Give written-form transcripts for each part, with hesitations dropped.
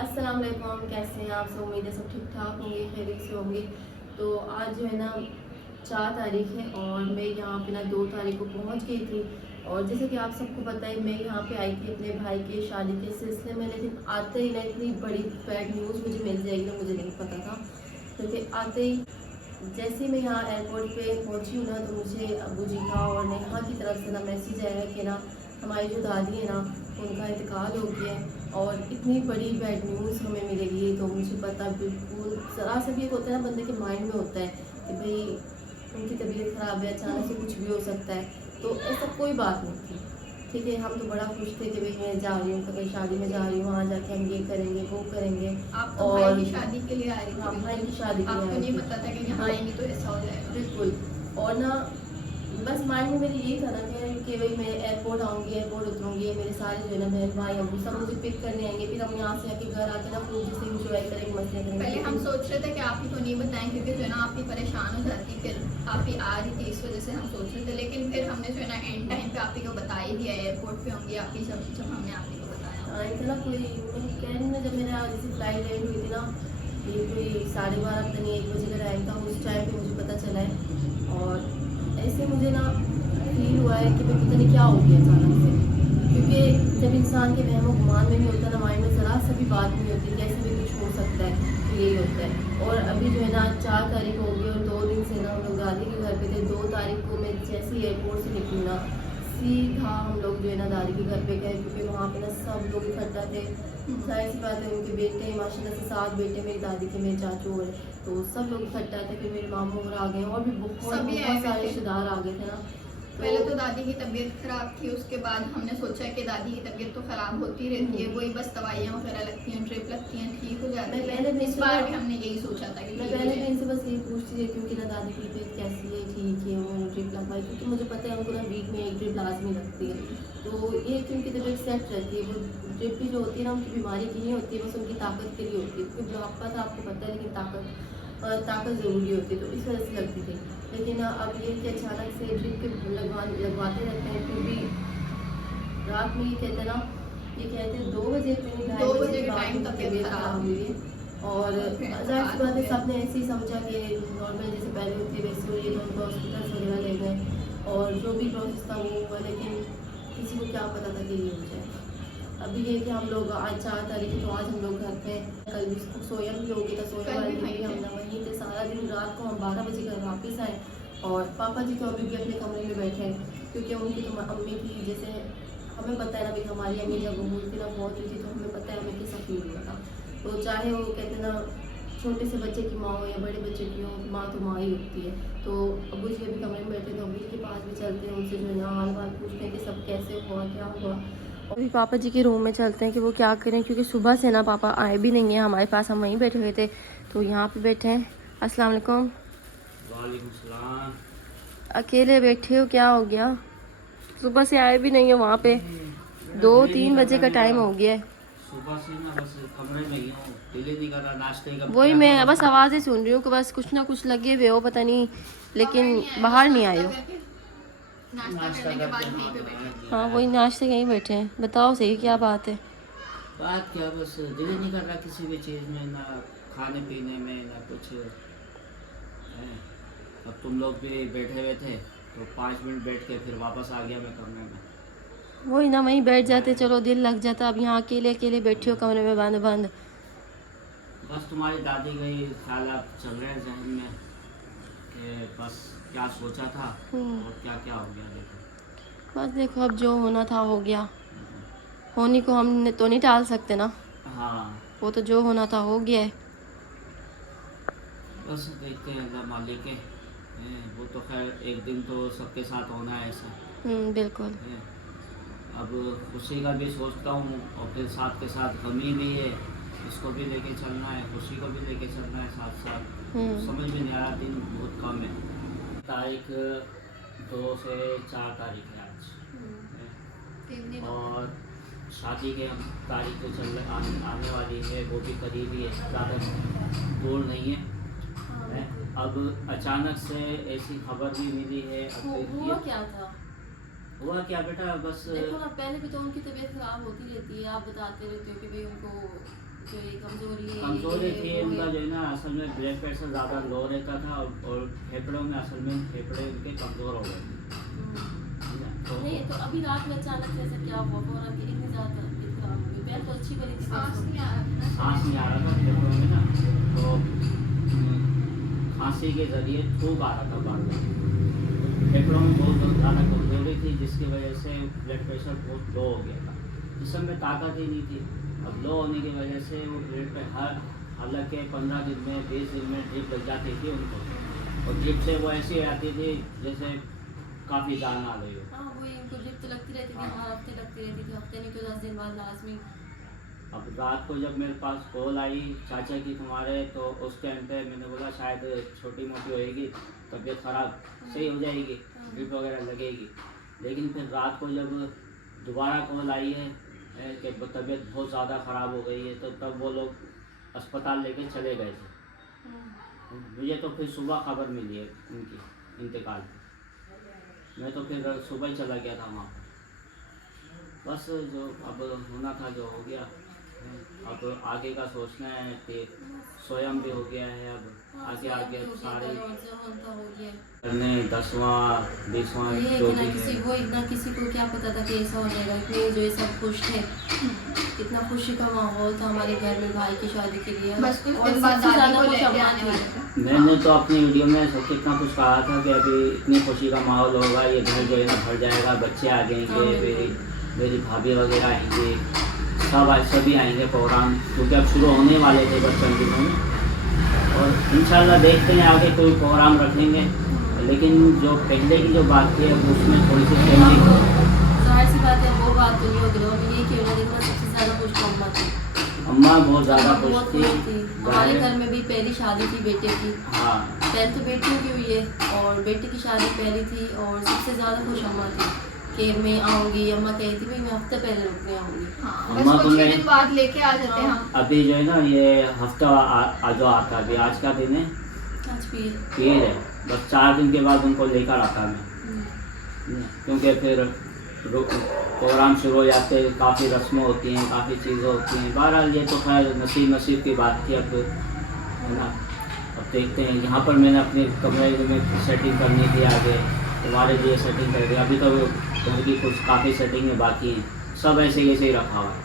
अस्सलाम वालेकुम, कैसे हैं आप सब? उम्मीद है सब ठीक ठाक होंगे, खैरियत से होंगे। तो आज जो है ना 4 तारीख है और मैं यहाँ पे ना 2 तारीख को पहुँच गई थी। और जैसे कि आप सबको पता है, मैं यहाँ पे आई थी अपने भाई के शादी के सिलसिले में, लेकिन आते ही ना इतनी बड़ी बैड न्यूज़ मुझे मिल जाएगी ना, मुझे नहीं पता था। क्योंकि आते ही जैसे ही मैं यहाँ एयरपोर्ट पे पहुँची हूँ ना, तो मुझे अबू जी का और नेहा की तरफ से ना मैसेज आया कि ना हमारी जो दादी है ना, उनका इंतकाल हो गया है और इतनी बड़ी बैड न्यूज़ हमें मिलेगी। तो मुझे पता बिल्कुल ज़रा सा भी एक होता है ना, बंदे के माइंड में होता है कि भाई उनकी तबीयत ख़राब है, अचानक से कुछ भी हो सकता है। तो ऐसा कोई बात नहीं थी, ठीक है। हम तो बड़ा खुश थे कि भाई मैं जा रही हूँ, कहीं शादी में जा रही हूँ, वहाँ जाके हम ये करेंगे वो करेंगे। आप तो और भाई की शादी के लिए आ रही थी। हाँ, भाई की शादी के लिए आपको आई नहीं थी। पता था कि यहाँ आएंगी तो ऐसा हो जाएगा। बिल्कुल। और ना बस माइंड में मेरे यही था ना कि भाई मैं एयरपोर्ट आऊँगी, एयरपोर्ट उतरूँगी, मेरे सारे जो है ना बहन भाई अबू सब मुझे पिक करने आएंगे, फिर हम यहाँ से आके घर आके ना खूब जैसे इंजॉय करेंगे, मस्ती करेंगे। पहले हम सोच रहे थे कि आप ही को नहीं बताएं, क्योंकि जो है ना आप ही परेशान हो जाती, फिर आप ही आ रही थी, इस वजह से हम सोच रहे थे। लेकिन फिर हमने जो है ना एंड टाइम पे आप ही को बता ही दिया, एयरपोर्ट पे होंगी आप ही, जब हमने आप ही को बताया। इतना कोई कह रही ना, जब मेरा जैसे फ्लाइट लैंड हुई थी ना, ये कोई 12:30 पता नहीं 1 बजे का टाइम था, उस टाइम पे मुझे पता चला है। और ऐसे मुझे ना फील हुआ है कि भाई पता नहीं क्या हो गया अचानक से। क्योंकि जब इंसान के वहम गुमान में नहीं होता ना, माइंड में ज़रा सा भी बात नहीं होती, कैसे भी कुछ हो सकता है, तो यही होता है। और अभी जो है ना 4 तारीख हो गई और 2 दिन से ना हम लोग दादी के घर पे थे। 2 तारीख को मैं जैसे ही एयरपोर्ट से निकली ना, सीधा हम लोग जो है ना दादी के घर पे गए, क्योंकि वहाँ पे ना सब लोग इकट्ठा थे। जाहिर सी बात है, उनके बेटे माशाल्लाह से 7 बेटे मेरी दादी के, मेरे चाचू और तो सब लोग इकट्ठा थे। फिर मेरे मामू और आ गए और भी बहुत सभी आए बहुत हुए सारे थे। रिश्तेदार आ गए थे ना। पहले तो दादी की तबीयत खराब थी, उसके बाद हमने सोचा कि दादी की तबीयत तो खराब होती रहती है, वही बस दवाइयाँ वगैरह लगती हैं, ड्रिप लगती हैं, ठीक हो जाती मैं है। पहले भी इस बार भी हमने यही सोचा था कि मैं ठीक हो पहले भी जाए। इनसे बस यही पूछती रहती हूँ कि ना दादी की तबीयत कैसी है, ठीक है, उन्होंने ड्रिप लगवाई, क्योंकि मुझे पता है उनको ना वीक में एक ड्रिप लाजमी लगती है। तो ये कि उनकी तबीयत सेट रहती है। वो ड्रिप भी जो होती है ना, उनकी बीमारी की नहीं होती है, बस उनकी ताकत के लिए होती है। क्योंकि बुढ़ापा था आपको पता है, लेकिन ताकत ज़रूरी होती है, तो इस वजह से लगती थी। लेकिन अब ये कि अचानक से ड्रिप के लगवाते रहते हैं, फिर भी रात में ये कहते हैं ना, ये कहते हैं 2 बजे कहीं 2 2:30 बजे के के बाद टाइम उनकी तबीयत तबीयत खराब खराब हुई है। और फिर जाहिर सी बात है, बात सबने ऐसे ही समझा कि नॉर्मल जैसे पहले होती है वैसे हो रही है, तो उनको हॉस्पिटल वगैरह ले गए और जो भी प्रोसेस था वो हुआ। लेकिन किसी को क्या पता था कि ये हो जाए। अभी ये कि हम लोग आज 4 तारीख है, तो आज हम लोग घर पे, कल भी सोया भी हो गया था, सोया कल वाले भी दिन वहीं भी हम थे। ना वहीं थे सारा दिन। रात को हम 12 बजे घर वापस आए और पापा जी तो अभी भी अपने कमरे में बैठे हैं, क्योंकि उनकी तो अम्मी की जैसे हमें पता है ना भाई, हमारी अम्मी जब उनकी ना मौत हुई थी, तो हमें पता है हमें कैसा फील हुआ था। तो चाहे वो कहते ना छोटे से बच्चे की माँ हो या बड़े बच्चे की हो, माँ तो माँ ही होती है। तो अबू जी अभी कमरे में बैठे, तो अबू जी के पास भी चलते हैं, उनसे जो है ना हाल वाल पूछते हैं कि सब कैसे हुआ, क्या हुआ। अभी पापा जी के रूम में चलते हैं कि वो क्या करें, क्योंकि सुबह से ना पापा आए भी नहीं है हमारे पास, हम वहीं बैठे हुए थे, तो यहाँ पे बैठे हैं। अस्सलाम वालेकुम। वालेकुम सलाम। अकेले बैठे हो, क्या हो गया? सुबह से आए भी नहीं है वहाँ पे, मेरा दिल ही 2-3 नहीं कर बजे रहा का मेरा। टाइम हो गया है। सुबह से मैं बस कमरे में ही हूँ, दिल ही नहीं कर रहा नाश्ते का। वही क्या मैं करूँ बस आवाज़ें सुन रही हूँ कि बस कुछ ना कुछ लगे हुए हो, पता नहीं, लेकिन आए, बाहर बस नहीं आए हो। नाश्ता नाश्ता करने के बाद करके वहीं पे हाँ बैठे। हाँ, वही नाश्ते यहीं बैठे हैं। बताओ सही, क्या बात है? बात क्या, बस दिल ही नहीं कर रहा किसी भी चीज़ में, ना खाने पीने में ना कुछ है। अब तुम लोग भी बैठे हुए थे तो 5 मिनट बैठ के फिर वापस आ गया मैं कमरे में। वही ना, वहीं बैठ जाते, चलो दिल लग जाता। अब यहाँ अकेले अकेले बैठे हो कमरे में बंद बंद। बस तुम्हारी दादी का ही ख्यालात चल रहे हैं जहन में कि बस क्या सोचा था और क्या क्या हो गया। देखो बस देखो, अब जो होना था हो गया, होने को हम तो नहीं टाल सकते ना, हाँ, वो तो जो होना था हो गया है। बस देखते हैं अल्लाह मालिक है। वो तो खैर एक दिन तो सबके साथ होना है ऐसा बिल्कुल। है। अब खुशी का भी सोचता हूँ और फिर साथ के साथ गमी भी है, इसको भी लेके चलना है, खुशी को भी लेके चलना है साथ साथ। समझ में नहीं आ रहा, दिन बहुत कम है। तारीख 2 से 4 तारीख है आज है। और शादी के हम तारीख तो आने वाली है, वो भी करीब ही है, ज़्यादा दूर नहीं है। अब अचानक से ऐसी खबर भी मिली है। हुआ क्या था? हुआ क्या बेटा, बस देखो ना, पहले भी तो उनकी तबीयत खराब होती रहती है, आप बताते रहते हो कि भाई उनको जो ये कमजोरी है, कमजोरी ये थी वो उनका है। जो है ना, असल में ब्लड प्रेशर ज़्यादा लो रहता था और फेफड़ों में असल में फेफड़े उनके कमज़ोर हो गए थे, है ना? तो नहीं तो अभी रात में अचानक से ऐसा क्या हुआ, फौरन कि इतनी ज़्यादा तबीयत खराब हो गई? पहले तो अच्छी बनी थी, सांस नहीं आ रहा था। सांस नहीं आ रहा था फेफड़ों में ना, तो खांसी के ज़रिए थूक आ रहा था बार बार, फेफड़ों में बहुत ज़्यादा कमजोरी थी जिसकी वजह से ब्लड प्रेशर बहुत लो हो गया था। इस समय ताकत ही नहीं थी। अब लो होने की वजह से वो ब्लड पे हालांकि 15 दिन में 20 दिन में ड्रिप लग जाती थी उनको, और ड्रिप से वो ऐसी आती थी जैसे काफ़ी जान आ गई हो। हाँ वही, इनको ड्रिप तो लगती रहती थी, हर हफ्ते लगती रहती थी, हफ्ते नहीं तो 10 दिन बाद लाजमी। अब रात को जब मेरे पास कॉल आई चाचा की तुम्हारे, तो उस टाइम पे मैंने बोला शायद छोटी मोटी होएगी, तबीयत ख़राब सही हो जाएगी, ड्रिप वगैरह लगेगी। लेकिन फिर रात को जब दोबारा कॉल आई है कि तबीयत बहुत ज़्यादा ख़राब हो गई है, तो तब वो लोग अस्पताल लेके चले गए थे। मुझे तो फिर सुबह खबर मिली है उनकी इंतकाल की। मैं तो फिर सुबह ही चला गया था वहाँ पर। बस जो अब होना था जो हो गया, अब आगे का सोचना है कि स्वयं भी हो गया है, अब आगे आगे सारे करने 10वां 20वां ये जो कि भी ना किसी है। को इतना, किसी को क्या पता था कि ऐसा हो जाएगा। इतने जो है सब खुश थे, इतना खुशी का माहौल था हमारे घर में भाई की शादी के लिए। बस कुछ और दिन बाद सबसे दादी ज़्यादा को खुश लेके अम्मा आने थी। वाले थे। मैंने तो अपनी वीडियो में सब कितना कुछ कहा था कि अभी इतनी खुशी का माहौल होगा, ये घर जो है ना भर जाएगा, बच्चे आ जाएंगे, मेरी भाभी वगैरह आएंगे, सभी आएंगे प्रोग्राम, क्योंकि अब शुरू होने वाले थे बच्चों के में। और इंशाल्लाह देखते हैं आगे कोई प्रोग्राम रखेंगे, लेकिन जो पहले की जो बात थी अब उसमें थोड़ी सी फैमिली जाहिर सी बात है वो बात तो नहीं होगी। और ये कि उन्हें देखना सबसे ज़्यादा खुश तो अम्मा थी। अम्मा बहुत ज़्यादा अम्मा खुश बहुत थी। खुश थी। हमारे घर में भी पहली शादी थी बेटे की। हाँ, पहले तो बेटियों की हुई है और बेटे की शादी पहली थी, और सबसे ज़्यादा खुश अम्मा थी कि मैं आऊँगी। अम्मा कही थी भाई मैं हफ्ते पहले रुकने आऊँगी। हाँ, अम्मा बस को कुछ ही मैं- दिन बाद लेके आ जाते हम। अभी जो है ना ये हफ्ता जो आता है, अभी आज का दिन है, आज भी पीर है, बस 4 दिन के बाद उनको लेकर आता मैं, क्योंकि फिर प्रोग्राम शुरू हो जाते हैं, काफ़ी रस्में होती हैं, काफ़ी चीज़ें होती हैं। बहरहाल ये तो खैर नसीब की बात थी, अब है ना। अब देखते हैं, यहाँ पर मैंने अपने कमरे में सेटिंग करनी थी, आगे तुम्हारे लिए सेटिंग कर दी। अभी तो घर की कुछ काफ़ी सेटिंगें बाकी हैं, सब ऐसे ही रखा हुआ है,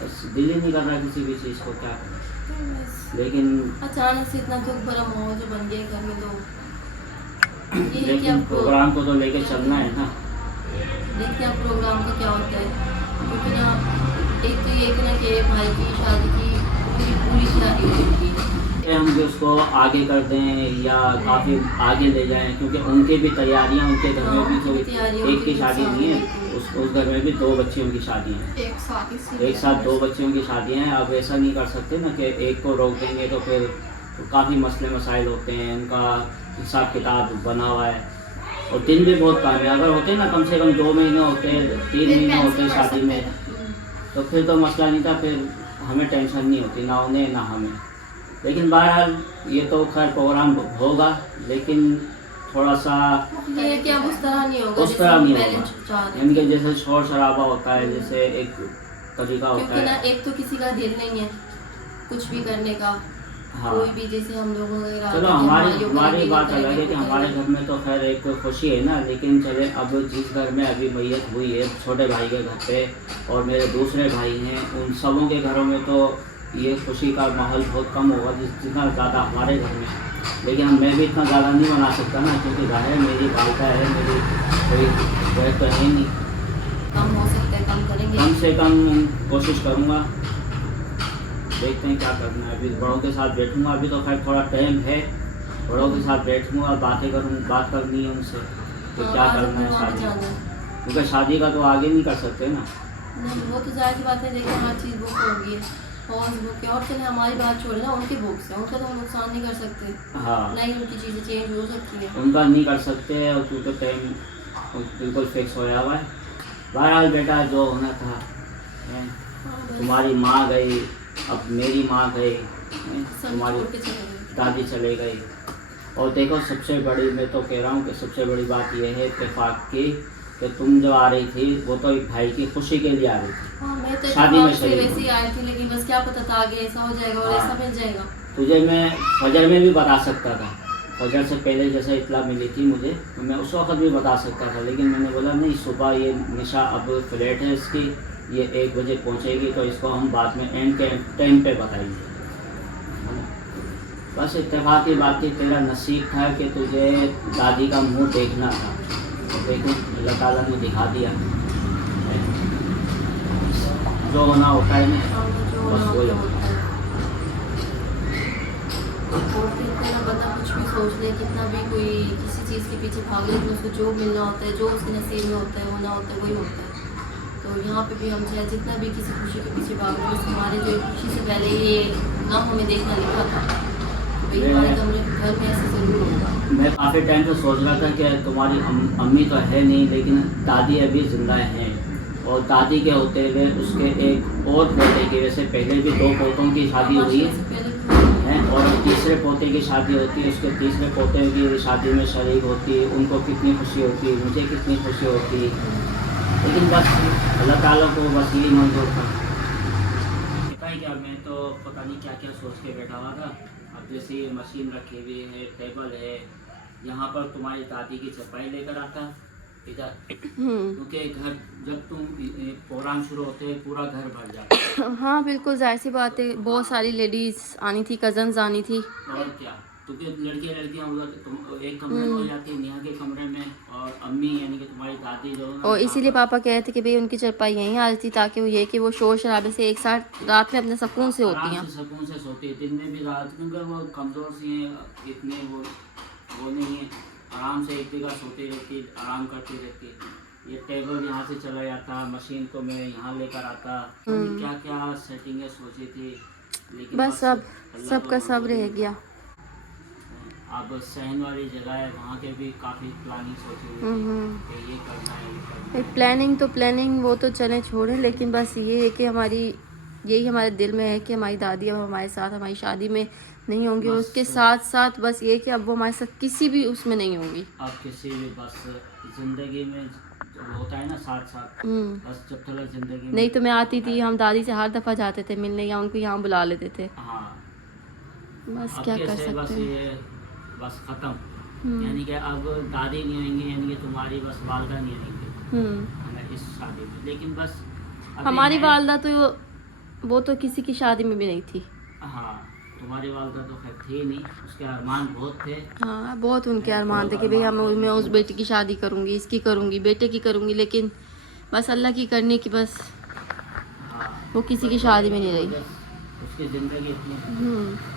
बस दिल ही नहीं कर रहा किसी भी चीज़ को क्या करें। लेकिन अचानक से इतना दुख भरा माहौल जो बन गया घर में, तो ये है कि लेकिन अब प्रोग्राम को तो लेके चलना है ना। देखते हैं अब प्रोग्राम का क्या होता है, क्योंकि ना एक तो ये कि ना कि भाई की शादी की पूरी तैयारी हो चुकी है। हम जो उसको आगे कर दें या काफ़ी आगे ले जाएं, क्योंकि उनकी भी तैयारियां, उनके घर में भी तो एक की शादी नहीं है, उस घर में भी 2 बच्चियों की शादी है, एक साथ 2 बच्चियों की शादी हैं। अब ऐसा नहीं कर सकते ना कि एक को रोक देंगे, तो फिर काफ़ी मसले मसाइल होते हैं, उनका हिसाब किताब बना हुआ है, और दिन भी बहुत कम है। अगर होते ना कम से कम 2 महीने होते, 3 महीने होते शादी में, तो फिर तो मसला नहीं था, फिर हमें टेंशन नहीं होती, ना उन्हें ना हमें। लेकिन बहरहाल ये तो खैर प्रोग्राम होगा, लेकिन थोड़ा सा ये है कि अब उस तरह नहीं होगा, उस तरह नहीं पहले होगा, चाह रहे यानी थे। कि जैसे शोर शराबा होता है, जैसे एक तरीका होता क्योंकि ना है। एक तो किसी का दिल नहीं है कुछ भी करने का, हाँ, कोई भी जैसे हम लोगों का इरादा चलो कि हमारी ऊपर हमारी दिल बात करेंगे, अलग है कि वो हमारे करेंगे। घर में तो खैर एक खुशी है ना, लेकिन चले अब जिस घर में अभी मैयत हुई है छोटे भाई के घर पे, और मेरे दूसरे भाई हैं, उन सबों के घरों में तो ये खुशी का माहौल बहुत कम होगा जितना ज़्यादा हमारे घर में। लेकिन मैं भी इतना ज़्यादा नहीं बना सकता ना, क्योंकि जाहिर मेरी वालिदा है, मेरी कोई वह तो है नहीं। कम हो सकता है, कम करेंगे। कम से कम कोशिश करूँगा, देखते हैं क्या करना है। अभी बड़ों के साथ बैठूँगा, अभी तो खैर थोड़ा टाइम है, बड़ों के साथ बैठूँगा, बात करनी है उनसे कि क्या आज करना अपने है वहाँ पे शादी, जाना है। क्योंकि शादी का तो आगे नहीं कर सकते ना। नहीं वो तो जाहिर सी बात है, देखिए हर चीज़ बुक होगी, हॉर्स बुक है, और चले हमारी बात छोड़े ना, उनकी बुक से उनका तो हम नुकसान नहीं कर सकते, हाँ, नहीं उनकी चीज़ें चेंज हो सकती हैं। उनका नहीं कर सकते, और क्योंकि टाइम बिल्कुल फिक्स होया हुआ है। बहरहाल बेटा जो होना था, हैं, हाँ, बस तुम्हारी माँ गई, अब मेरी माँ गई, हैं, सब तुम्हारी छोड़ के चले गए। दादी चले गई। और देखो सबसे बड़ी, मैं तो कह रहा हूँ कि सबसे बड़ी बात यह है इत्तेफाक की कि कि तुम जो आ रही थी वो तो एक भाई की खुशी के लिए आ रही थी। हाँ, मैं तो शादी में इत्तेफाक से शरीक वैसे ही आई थी, लेकिन बस क्या पता था आगे ऐसा हो जाएगा और हाँ। ऐसा मिल जाएगा। तुझे मैं फजर में भी बता सकता था, फजर से पहले जैसे इतला मिली थी मुझे तो मैं उस वक्त भी बता सकता था, लेकिन मैंने बोला नहीं, सुबह ये निशा अब फ्लैट है इसकी, ये 1 बजे पहुंचेगी तो इसको हम बाद में एंड के टाइम पे बताएंगे। बस इत्तेफाक की बात थी, तेरा नसीब था कि तुझे दादी का मुंह देखना था, तो देखो अल्लाह ताला ने दिखा दिया। जो होना होता है ना, हाँ, जो होना बस वही होता है। और फिर इतना बंदा कुछ भी सोच ले, कितना भी कोई किसी चीज़ के पीछे भाग ले, लेकिन उसको जो मिलना होता है, जो उसके नसीब में होता है, होना होता है, वही होता है। तो यहाँ पे भी हम चाहे जितना भी किसी खुशी के पीछे भाग रहे, बस हमारे जो खुशी से पहले ये ना हमें देखना लिखा था, तो भाई हमारे घर में ऐसे ज़रूर होगा। मैं काफ़ी टाइम से सोच रहा था कि तुम्हारी अम्मी तो है नहीं, लेकिन दादी अभी जिंदा हैं, और दादी के होते हुए उसके एक और पोते की, वैसे पहले भी 2 पोतों की शादी हुई है, और तीसरे पोते की शादी होती है, उसके तीसरे पोते की शादी में शरीक होती है, उनको कितनी खुशी होती है, मुझे कितनी खुशी होती है, लेकिन बस अल्लाह ताला को बस यही मंजूर था। पता है क्या, मैं तो पता नहीं क्या क्या सोच के बैठा हुआ था। अब जैसे ये मशीन रखी हुई है, टेबल है, यहाँ पर तुम्हारी दादी की चपाई लेकर आता इधर, क्योंकि घर जब तुम प्रोग्राम शुरू होते हैं पूरा घर भर जाता है। हाँ बिल्कुल, जाहिर सी बात है, बहुत सारी लेडीज़ आनी थी, कज़न्स आनी थी। और क्या, क्योंकि लड़कियाँ उधर तुम एक कमरे में हो जाती है, नेहा के कमरे में, और अम्मी यानी कि तुम्हारी दादी जो है ना, और इसीलिए पापा कह रहे थे कि भाई उनकी चरपाई यहीं आ रही थी, ताकि वो ये कि वो शोर शराबे से एक साथ रात में अपने सुकून से होती आराम हैं। से सुकून से सोती है, दिन में भी रात, क्योंकि वो कमज़ोर सी हैं, इतने वो नहीं है, आराम से एक जगह सोती रहती, आराम करती रहती। ये टेबल यहाँ से चला जाता, मशीन को मैं यहाँ लेकर आता, क्या क्या सेटिंगें सोची थी, लेकिन बस अब सबका सब रह गया। अब सहन वाली जगह है, वहाँ के भी काफ़ी प्लानिंग सोची हुई थी कि ये करना है, ये करना है। प्लानिंग वो तो चलें छोड़ें, लेकिन बस ये है कि यही हमारे दिल में है कि हमारी दादी अब हमारे साथ हमारी शादी में नहीं होंगी, और उसके साथ साथ बस ये कि अब वो हमारे साथ किसी भी उसमें नहीं होंगी। अब किसी भी बस ज़िंदगी में जब होता है ना साथ साथ, बस जब तक ज़िंदगी में नहीं तो मैं आती थी, हम दादी से हर दफ़ा जाते थे मिलने, या उनको यहाँ बुला लेते थे। हाँ, बस अब क्या कर कैसे बस सकते हैं। ये बस ख़त्म, यानी कि अब दादी नहीं आएंगी, यानी कि तुम्हारी बस वालदा नहीं आएंगी हमें इस शादी में, लेकिन बस अभी हमारी है- वालदा तो वो तो किसी की शादी में भी नहीं थी। हाँ, तुम्हारी वालदा तो खैर थी नहीं, उसके अरमान बहुत थे। हाँ बहुत उनके अरमान थे कि भाई मैं उस बेटी की शादी करूँगी, इसकी करूँगी, बेटे की करूँगी, लेकिन बस अल्लाह की करने की, बस हाँ, वो किसी की शादी में नहीं रही। उसकी ज़िंदगी इतनी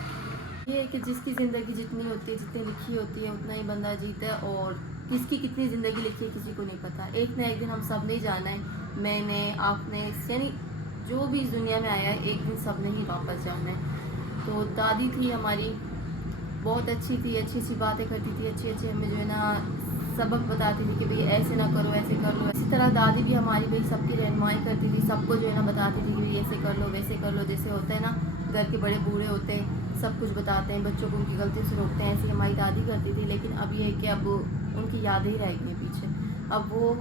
ये है कि जिसकी ज़िंदगी जितनी होती है, जितनी लिखी होती है, उतना ही बंदा जीता है, और किसकी कितनी ज़िंदगी लिखी है किसी को नहीं पता। एक ना एक दिन हम सब ने जाना है, मैंने, आपने, यानी जो भी इस दुनिया में आया है, एक दिन सब ने ही वापस जाना है। तो दादी थी हमारी, बहुत अच्छी थी, अच्छी अच्छी बातें करती थी, अच्छी अच्छी हमें जो है ना सबक बताती थी कि भाई ऐसे ना करो, ऐसे कर लो। इसी तरह दादी भी हमारी भाई सबकी रहनुमाई करती थी, सबको जो है ना बताती थी कि भाई ऐसे कर लो, वैसे कर लो। जैसे होता है ना, घर के बड़े बूढ़े होते हैं, सब कुछ बताते हैं, बच्चों को उनकी गलतियों से रोकते हैं, ऐसी हमारी दादी करती थी। लेकिन अब ये है कि अब उनकी यादें ही रह गई हैं पीछे। अब वो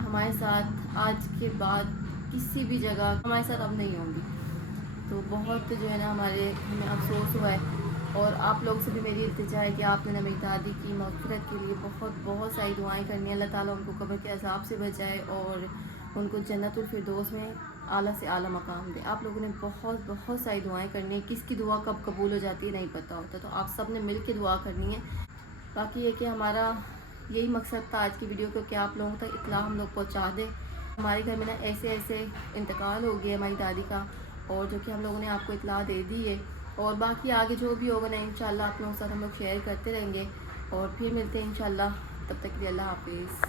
हमारे साथ आज के बाद किसी भी जगह हमारे साथ अब नहीं होंगी। तो बहुत जो है ना हमें अफसोस हुआ है, और आप लोग से भी मेरी इल्तिजा है कि आपने ना मेरी दादी की मग़फ़िरत के लिए बहुत बहुत सारी दुआएं करनी है। अल्लाह ताला उनको कब्र के अज़ाब से बचाए और उनको जन्नतुल फिरदौस में आला से आला मकाम दे। आप लोगों ने बहुत बहुत सारी दुआएं करनी है, किसकी दुआ कब कबूल हो जाती है नहीं पता होता, तो आप सब ने मिल के दुआ करनी है। बाकी ये कि हमारा यही मकसद था आज की वीडियो को, कि आप लोगों तक इत्तला हम लोग पहुँचा दें। हमारे घर में ना ऐसे ऐसे इंतकाल हो गया हमारी दादी का, और जो कि हम लोगों ने आपको इत्तला दे दी है, और बाकी आगे जो भी होगा ना इंशाल्लाह आप लोगों के साथ हम लोग शेयर करते रहेंगे। और फिर मिलते हैं इंशाल्लाह, तब तक के लिए अल्लाह हाफिज़।